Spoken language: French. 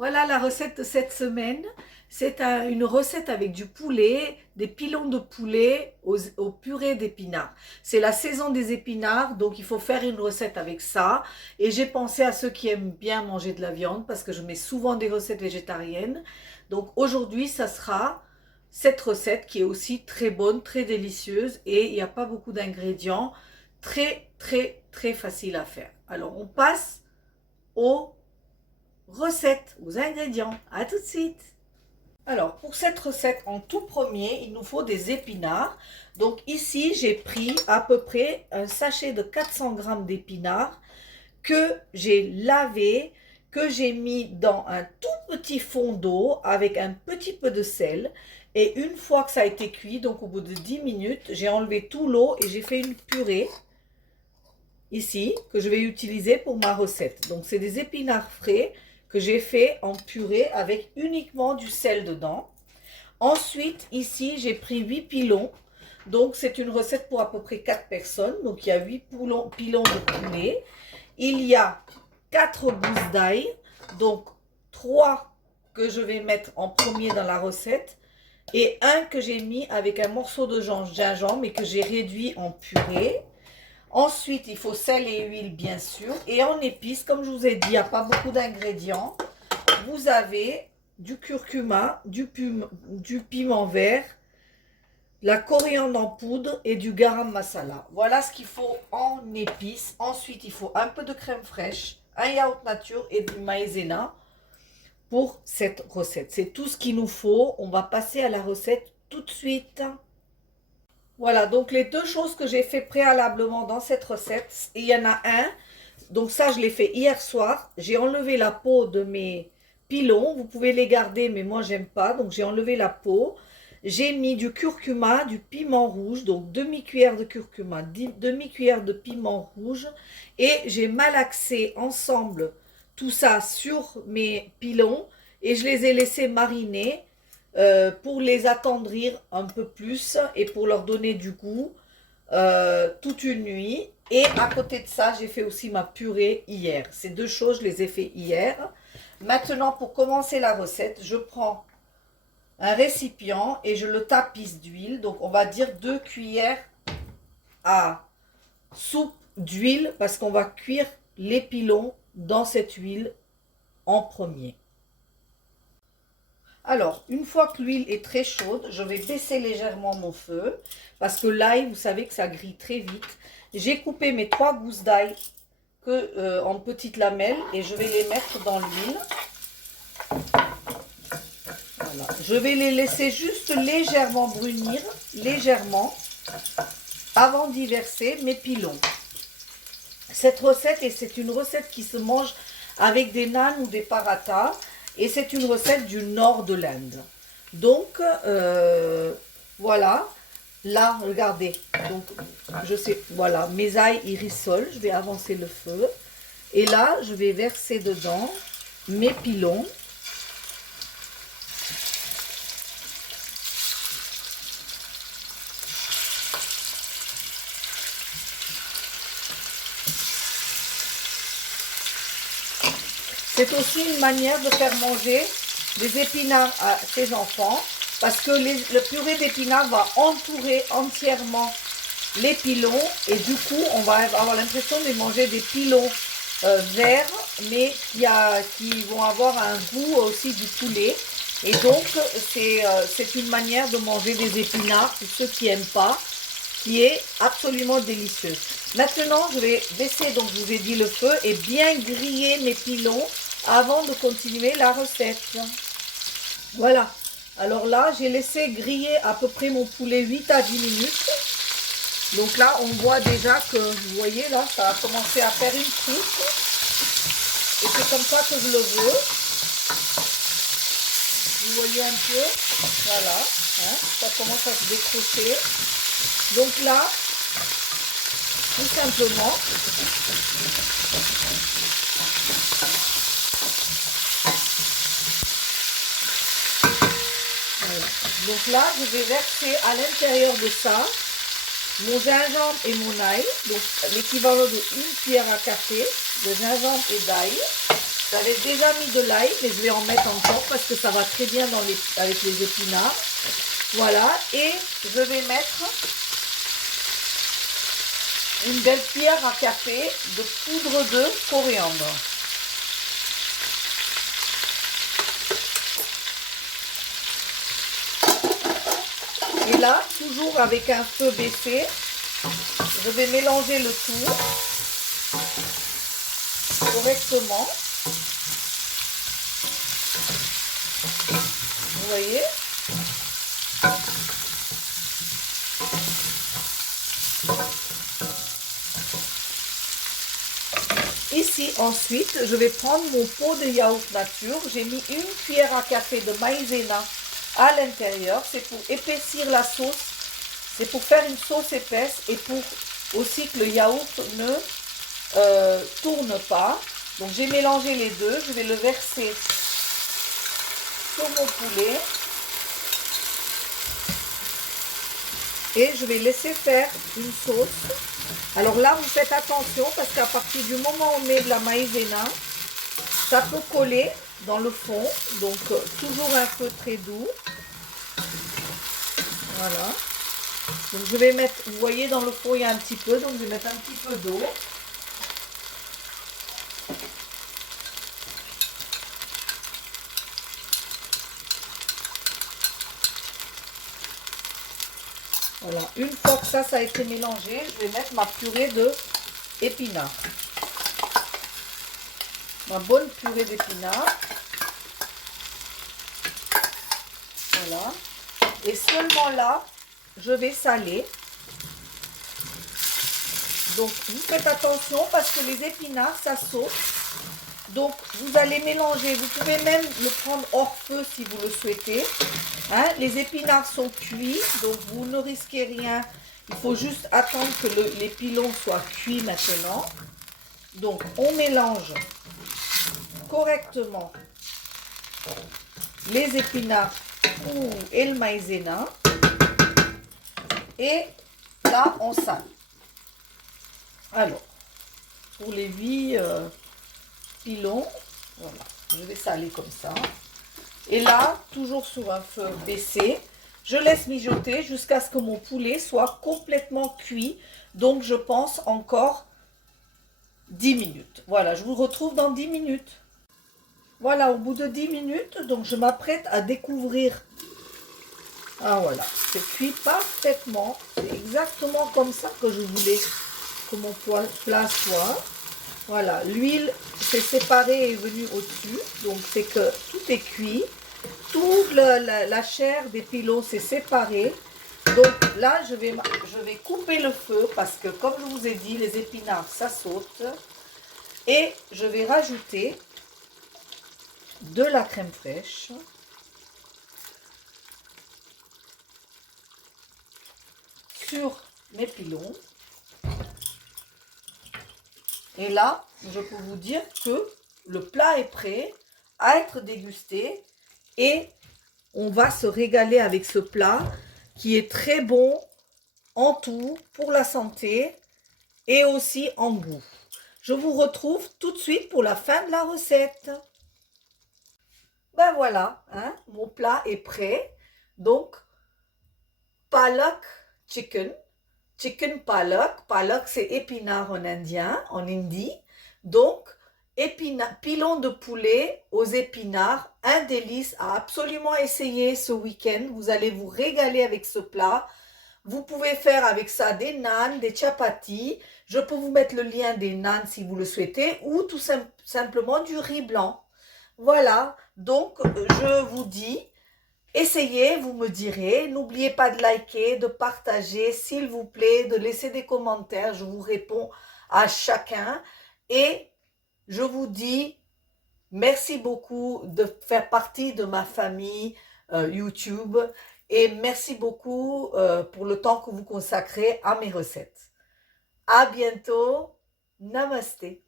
Voilà la recette de cette semaine. C'est une recette avec du poulet, des pilons de poulet au purée d'épinards. C'est la saison des épinards, donc il faut faire une recette avec ça. Et j'ai pensé à ceux qui aiment bien manger de la viande parce que je mets souvent des recettes végétariennes. Donc aujourd'hui, ça sera cette recette qui est aussi très bonne, très délicieuse et il n'y a pas beaucoup d'ingrédients. Très facile à faire. Alors on passe au recette, aux ingrédients. À tout de suite. Alors, pour cette recette, en tout premier, il nous faut des épinards. Donc ici, j'ai pris à peu près un sachet de 400 grammes d'épinards que j'ai lavé, que j'ai mis dans un tout petit fond d'eau avec un petit peu de sel. Et une fois que ça a été cuit, donc au bout de 10 minutes, j'ai enlevé tout l'eau et j'ai fait une purée ici que je vais utiliser pour ma recette. Donc c'est des épinards frais que j'ai fait en purée avec uniquement du sel dedans. Ensuite, ici, j'ai pris 8 pilons. Donc, c'est une recette pour à peu près 4 personnes. Donc, il y a 8 pilons de poulet. Il y a 4 gousses d'ail. Donc, 3 que je vais mettre en premier dans la recette. Et un que j'ai mis avec un morceau de gingembre et que j'ai réduit en purée. Ensuite, il faut sel et huile, bien sûr. Et en épices, comme je vous ai dit, il n'y a pas beaucoup d'ingrédients. Vous avez du curcuma, du piment vert, la coriandre en poudre et du garam masala. Voilà ce qu'il faut en épices. Ensuite, il faut un peu de crème fraîche, un yaourt nature et du maïzena pour cette recette. C'est tout ce qu'il nous faut. On va passer à la recette tout de suite. Voilà, donc les deux choses que j'ai fait préalablement dans cette recette, il y en a un, donc ça je l'ai fait hier soir, j'ai enlevé la peau de mes pilons, vous pouvez les garder mais moi j'aime pas, donc j'ai enlevé la peau, j'ai mis du curcuma, du piment rouge, donc demi-cuillère de curcuma, demi-cuillère de piment rouge et j'ai malaxé ensemble tout ça sur mes pilons et je les ai laissés mariner pour les attendrir un peu plus et pour leur donner du goût toute une nuit. Et à côté de ça, j'ai fait aussi ma purée hier. Ces deux choses, je les ai fait hier. Maintenant, pour commencer la recette, je prends un récipient et je le tapisse d'huile. Donc, on va dire 2 cuillères à soupe d'huile parce qu'on va cuire les pilons dans cette huile en premier. Alors, une fois que l'huile est très chaude, je vais baisser légèrement mon feu parce que l'ail, vous savez que ça grille très vite. J'ai coupé mes 3 gousses d'ail en petites lamelles et je vais les mettre dans l'huile. Voilà. Je vais les laisser juste légèrement brunir, légèrement, avant d'y verser mes pilons. Cette recette, et c'est une recette qui se mange avec des naans ou des parathas, et c'est une recette du nord de l'Inde. Donc, voilà. Là, regardez. Donc, je sais, voilà, mes ails, ils rissolent. Je vais avancer le feu. Et là, je vais verser dedans mes pilons. C'est aussi une manière de faire manger des épinards à ses enfants parce que le purée d'épinards va entourer entièrement les pilons et du coup on va avoir l'impression de manger des pilons verts mais qui vont avoir un goût aussi du poulet et donc c'est une manière de manger des épinards pour ceux qui n'aiment pas qui est absolument délicieuse. Maintenant je vais baisser, donc je vous ai dit, le feu et bien griller mes pilons avant de continuer la recette. Voilà. Alors là, j'ai laissé griller à peu près mon poulet 8 à 10 minutes. Donc là, on voit déjà que, vous voyez, là, ça a commencé à faire une croûte. Et c'est comme ça que je le veux. Vous voyez un peu. Voilà. Hein, ça commence à se décrocher. Donc là, tout simplement, voilà. Donc là, je vais verser à l'intérieur de ça mon gingembre et mon ail, donc l'équivalent de 1 cuillère à café de gingembre et d'ail. J'avais déjà mis de l'ail, mais je vais en mettre encore parce que ça va très bien avec les épinards. Voilà, et je vais mettre une belle cuillère à café de poudre de coriandre. Et là, toujours avec un feu baissé, je vais mélanger le tout correctement. Vous voyez? Ici, ensuite, je vais prendre mon pot de yaourt nature. J'ai mis une cuillère à café de maïzena à l'intérieur. C'est pour épaissir la sauce. C'est pour faire une sauce épaisse et pour aussi que le yaourt ne tourne pas. Donc, j'ai mélangé les deux. Je vais le verser sur mon poulet. Et je vais laisser faire une sauce. Alors là, vous faites attention parce qu'à partir du moment où on met de la maïzena, ça peut coller dans le fond. Donc, toujours un feu très doux. Voilà. Donc, je vais mettre, vous voyez, dans le fond, il y a un petit peu. Donc, je vais mettre un petit peu d'eau. Voilà, une fois que ça a été mélangé, je vais mettre ma purée d'épinards. Ma bonne purée d'épinards. Voilà. Et seulement là, je vais saler. Donc, vous faites attention parce que les épinards, ça saute. Donc, vous allez mélanger. Vous pouvez même le prendre hors feu si vous le souhaitez. Hein, les épinards sont cuits, donc vous ne risquez rien. Il faut juste attendre que les pilons soient cuits maintenant. Donc, on mélange correctement les épinards et le maïzena. Et là, on sale. Alors, pour les 8 pilons, voilà, je vais saler comme ça. Et là, toujours sur un feu baissé, je laisse mijoter jusqu'à ce que mon poulet soit complètement cuit. Donc, je pense encore 10 minutes. Voilà, je vous retrouve dans 10 minutes. Voilà, au bout de 10 minutes, donc je m'apprête à découvrir. Ah voilà, c'est cuit parfaitement. C'est exactement comme ça que je voulais que mon plat soit. Voilà, l'huile s'est séparée et est venue au-dessus. Donc, c'est que tout est cuit. Toute la chair des pilons s'est séparée. Donc là, je vais couper le feu parce que, comme je vous ai dit, les épinards, ça saute. Et je vais rajouter de la crème fraîche. Sur mes pilons. Et là, je peux vous dire que le plat est prêt à être dégusté. Et on va se régaler avec ce plat qui est très bon en tout pour la santé et aussi en goût. Je vous retrouve tout de suite pour la fin de la recette. Ben voilà, hein, mon plat est prêt. Donc, palak chicken. Chicken palak. Palak, c'est épinard en indien, en hindi. Donc, pilon de poulet aux épinards, un délice à absolument essayer ce week-end. Vous allez vous régaler avec ce plat. Vous pouvez faire avec ça des naans, des chapatis. Je peux vous mettre le lien des naans si vous le souhaitez ou tout simplement du riz blanc. Voilà, donc je vous dis, essayez, vous me direz. N'oubliez pas de liker, de partager, s'il vous plaît, de laisser des commentaires. Je vous réponds à chacun. Et je vous dis merci beaucoup de faire partie de ma famille YouTube. Et merci beaucoup pour le temps que vous consacrez à mes recettes. À bientôt. Namasté.